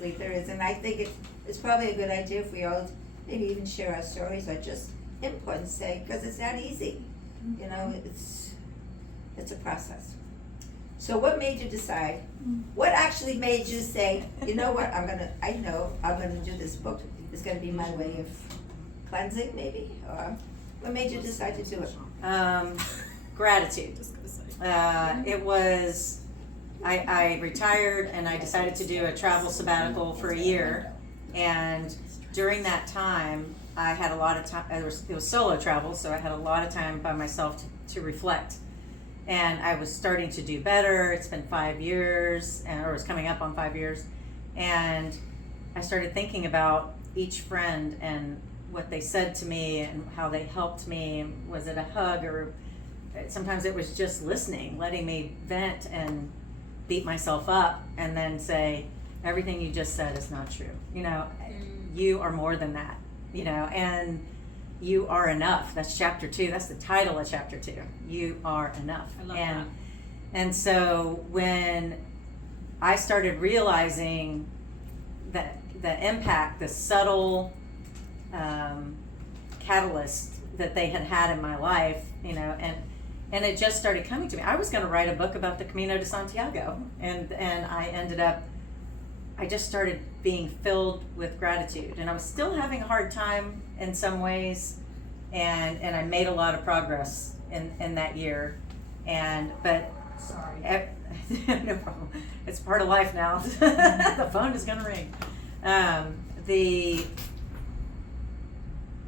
honestly, there is, and I think it's probably a good idea if we all maybe even share our stories or just input and say, because it's not easy, you know, it's a process. So what made you decide, what actually made you say, you know what, I'm gonna do this book, it's gonna be my way of cleansing maybe, or what made you decide to do it? Gratitude. It was, I retired and I decided to do a travel sabbatical for a year, and during that time I had a lot of time. It was solo travel, so I had a lot of time by myself to reflect, and I was starting to do better. It's been 5 years, or it's coming up on 5 years, and I started thinking about each friend and what they said to me and how they helped me. Was it a hug, or sometimes it was just listening, letting me vent and beat myself up and then say, everything you just said is not true. You know, you are more than that, you know, and you are enough. That's chapter 2. That's the title of chapter 2. You are enough. I love that. And so when I started realizing that the impact, the subtle catalyst that they had in my life, you know, and it just started coming to me. I was going to write a book about the Camino de Santiago, and I just started being filled with gratitude, and I was still having a hard time in some ways, and I made a lot of progress in that year, but Sorry. no problem. It's part of life now. The phone is going to ring.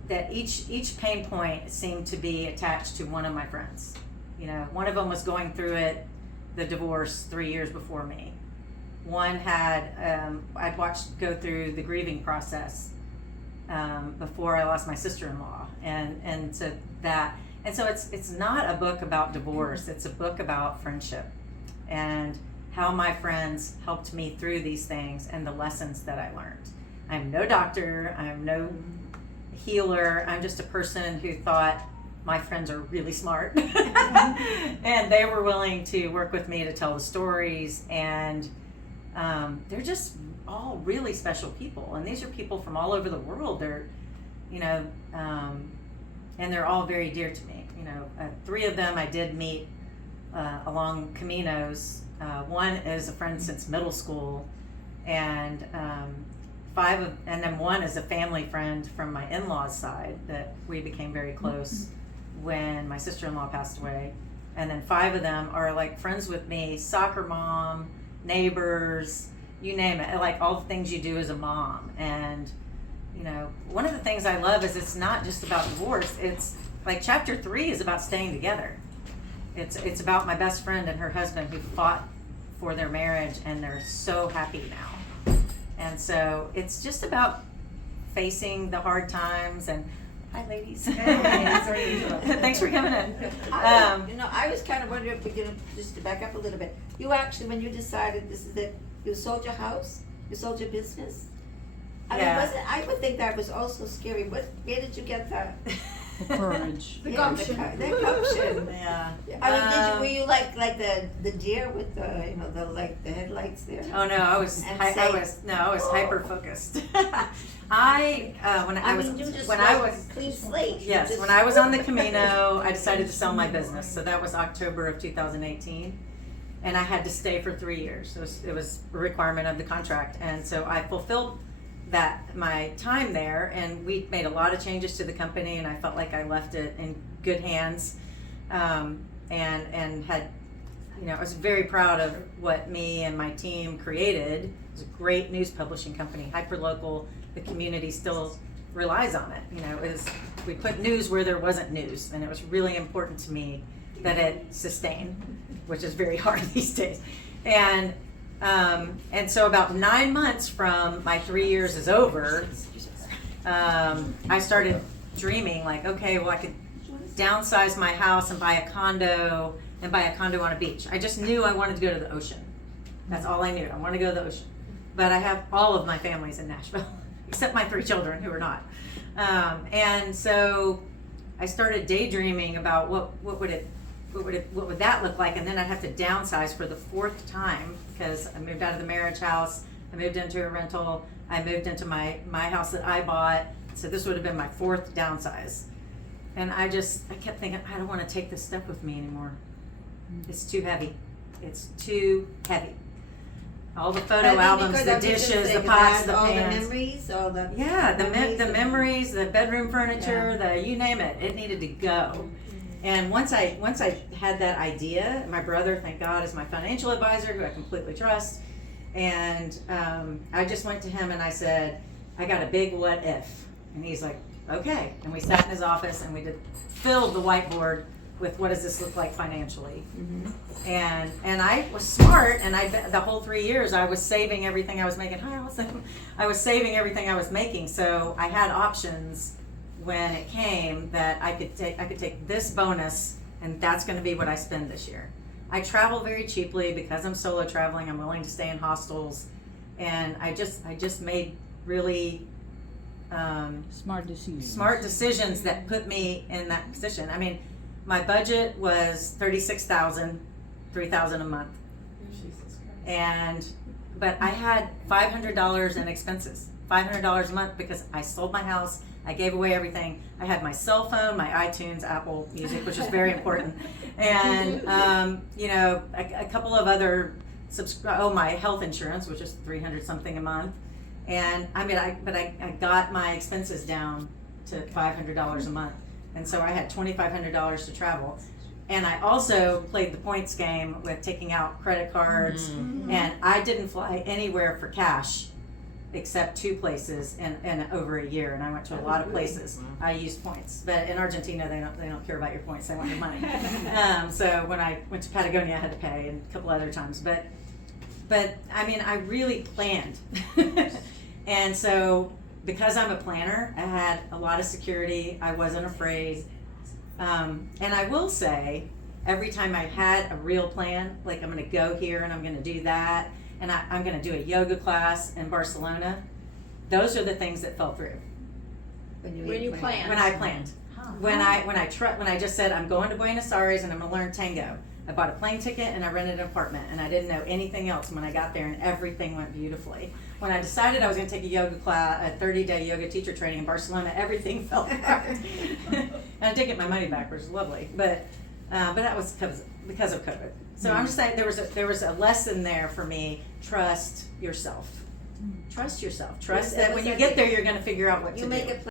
That each pain point seemed to be attached to one of my friends. You know, one of them was going through the divorce 3 years before me. One had, I'd watched go through the grieving process before I lost my sister-in-law, and so it's not a book about divorce. It's a book about friendship and how my friends helped me through these things and the lessons that I learned. I'm no doctor. I'm no healer. I'm just a person who thought my friends are really smart and they were willing to work with me to tell the stories, and they're just all really special people, and these are people from all over the world. They're, you know, and they're all very dear to me. You know, 3 of them I did meet along Caminos. One is a friend since middle school, and and then one is a family friend from my in-laws side that we became very close when my sister-in-law passed away. And then 5 of them are like friends with me, soccer mom, neighbors, you name it, like all the things you do as a mom. And, you know, one of the things I love is it's not just about divorce. It's like chapter 3 is about staying together. It's about my best friend and her husband who fought for their marriage, and they're so happy now. And so it's just about facing the hard times. And hi, ladies. Thanks for coming in. I was kind of wondering if we could just to back up a little bit. You actually, when you decided this is it, you sold your house, you sold your business. I would think that was also scary. Where did you get that? The courage. The gumption. The gumption. Yeah. I mean, were you like the deer with the the headlights there? Oh no, I was hyper focused. When I was clean slate. Yes, when I was on the Camino, I decided to sell my business. So that was October of 2018, and I had to stay for 3 years. It was a requirement of the contract, and so I fulfilled my time there, and we made a lot of changes to the company, and I felt like I left it in good hands, and had, you know, I was very proud of what me and my team created. It was a great news publishing company, hyper local. The community still relies on it. You know, we put news where there wasn't news, and it was really important to me that it sustain, which is very hard these days. And so about 9 months from my 3 years is over, I started dreaming like, okay, well, I could downsize my house and buy a condo on a beach. I just knew I wanted to go to the ocean. That's all I knew. I wanted to go to the ocean. But I have all of my families in Nashville, except my 3 children who are not. And so I started daydreaming about what would that look like, and then I'd have to downsize for the 4th time because I moved out of the marriage house, I moved into a rental. I moved into my house that I bought. So this would have been my 4th downsize. And I kept thinking, I don't want to take this stuff with me anymore. It's too heavy. It's too heavy. All the photo albums, the dishes, the pots, the all pans. the memories, all the the memories, the bedroom furniture, the you name it. It needed to go. And once I had that idea, my brother, thank God, is my financial advisor, who I completely trust. And I just went to him and I said, I got a big what if. And he's like, okay. And we sat in his office and we filled the whiteboard with what does this look like financially. Mm-hmm. And I was smart, and the whole 3 years I was saving everything I was making. I was saving everything I was making, so I had options when it came that I could take this bonus, and that's going to be what I spend this year. I travel very cheaply because I'm solo traveling. I'm willing to stay in hostels, and I just made really smart decisions that put me in that position. I mean, my budget was $36,000, $3,000 a month. Jesus Christ. But I had $500 in expenses, $500 a month, because I sold my house, I gave away everything. I had my cell phone, my iTunes, Apple Music, which is very important, and a couple of other my health insurance, which is $300 something a month, and I got my expenses down to $500 a month, and so I had $2,500 to travel. And I also played the points game with taking out credit cards, and I didn't fly anywhere for cash except 2 places in over a year, and I went to a lot of places. I used points, but in Argentina they don't care about your points; they want your money. So when I went to Patagonia, I had to pay, and a couple other times. But I mean, I really planned, and so because I'm a planner, I had a lot of security. I wasn't afraid. And I will say, every time I had a real plan, like I'm going to go here and I'm going to do that, and I'm going to do a yoga class in Barcelona, those are the things that fell through. When you planned. When I planned. When I just said, I'm going to Buenos Aires and I'm going to learn tango. I bought a plane ticket and I rented an apartment, and I didn't know anything else. When I got there, and everything went beautifully. When I decided I was going to take a yoga class, a 30-day yoga teacher training in Barcelona, everything fell apart. And I did get my money back, which was lovely. But that was because of COVID. So I'm just saying there was a lesson there for me. Trust yourself. Trust yourself. Trust that when you get there, you're going to figure out what to do. You make a